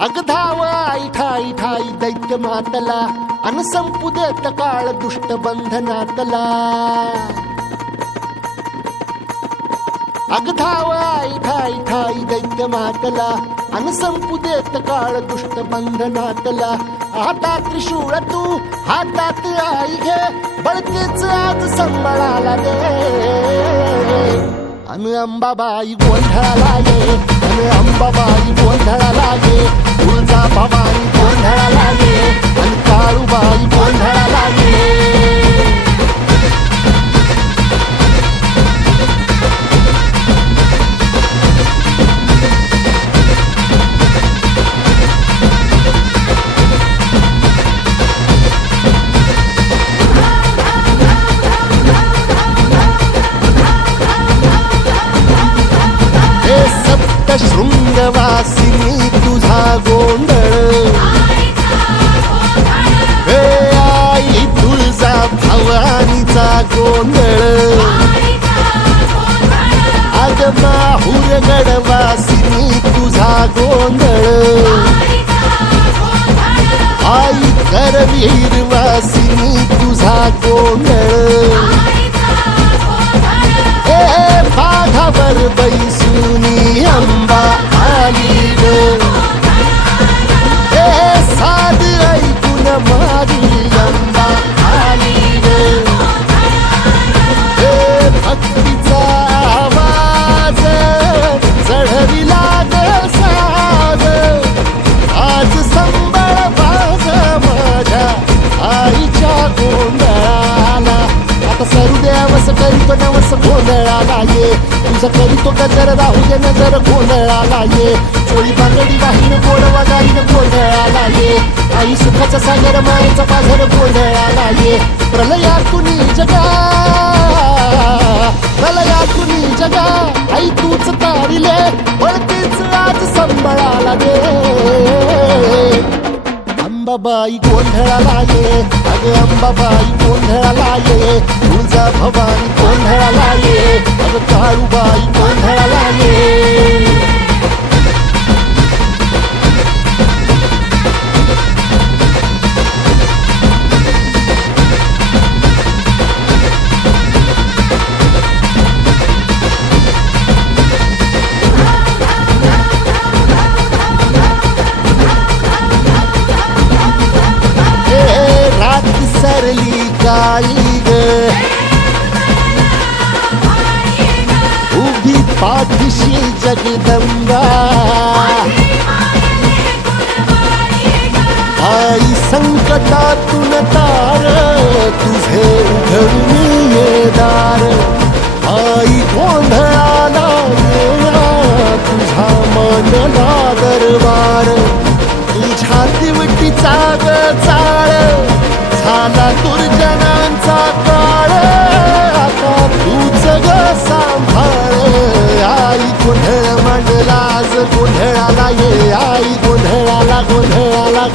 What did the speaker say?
अग धाव आई ठाई ठाई दैत्य मातला अन संपू देत काळ दुष्ट बंधनातला. अग धाव आई ठाई ठाई दैत्य मातला अन संपू देत काळ दुष्ट बंधनातला. हातात त्रिशूळ तू हातात आई घे बळतेच आज संबळाला दे. अन अंबाबाई गोंधळाला ये अन अंबाबाई गोंधळाला ये. तुळजा भवानी गोंधळाला ये अन काळूबाई गोंधळाला ये. शृंगवासिनी तुझा गोंधळ हे आई तुळजा भवानीचा गोंधळ. अग माहूर गडवासिनी तुझा गोंधळ आई करवीर वासिनी तुझा गोंधळ. हे बाघावर बैसुनी अंबा आली ग. हे साध ऐकून माझी अंबा आली ग. हे भक्तीचा आवाज चढविला ग साज. आज संबळ बाज माझ्या आईच्या गोंधळाला. आता सरू देवस करीतो नवस गोंधळाला ये. तुझं करीतो गजर राहू दे नजर गोंधळाला ये. चोळी बांगडी वाहीन गोडवा गाईन गोंधळाला ये. आई सुखाचा सागर मायेचा पाझर गोंधळाला ये. प्रलयातुनी जगा प्रलयातुनी जगा आई तूच तारिले बळतीच आज संबळाला दे. अंबाबाई गोंधळाला ये अग अंबाबाई गोंधळाला ये. तुळजा भवानी गोंधळाला ये अग काळूबाई गोंधळाला ये. सरली काळी ग उभी पाठीशी जगदंबा. आई संकटातून तार तुझे उघडून ये दार. आई गोंधळाला ये तुझा मनला दरबार. तुझ्या दिवटीचा ग चाळ झाला दुर्जनांचा काळ. आता तूच ग सांभाळ. आई गोंधळ मांडला आज गोंधळाला ये आई गोंधळाला गोंधळाला